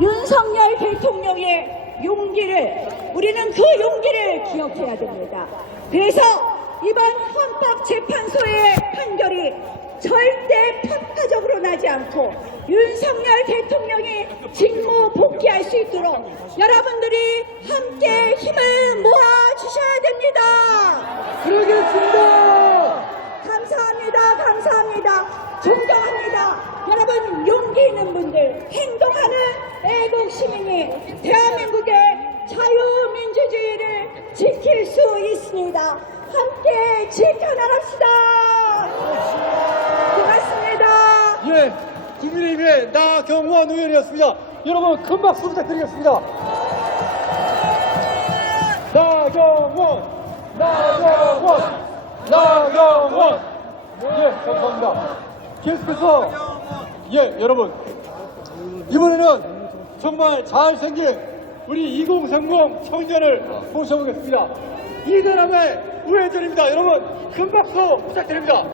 윤석열 대통령의 용기를, 우리는 그 용기를 기억해야 됩니다. 그래서 이번 헌법재판소의 판결이 절대 편파적으로 나지 않고 윤석열 대통령이 직무 복귀할 수 있도록 여러분들이 함께 힘을 모아주셔야 됩니다. 그러겠습니다. 감사합니다. 감사합니다. 존경합니다. 여러분, 용기 있는 분들, 행동하는 애국 시민이 대한민국의 자유민주주의를 지킬 수 있습니다. 함께 지켜나갑시다. 고맙습니다. 예, 국민의힘의 나경원 의원이었습니다. 여러분 큰 박수 부탁드리겠습니다. 나경원, 나경원, 나경원. 예, 감사합니다. 계속해서 여러분 이번에는 정말 잘생긴 우리 2030 청년을 모셔보겠습니다. 이 사람의 우회전입니다. 여러분 큰 박수 부탁드립니다.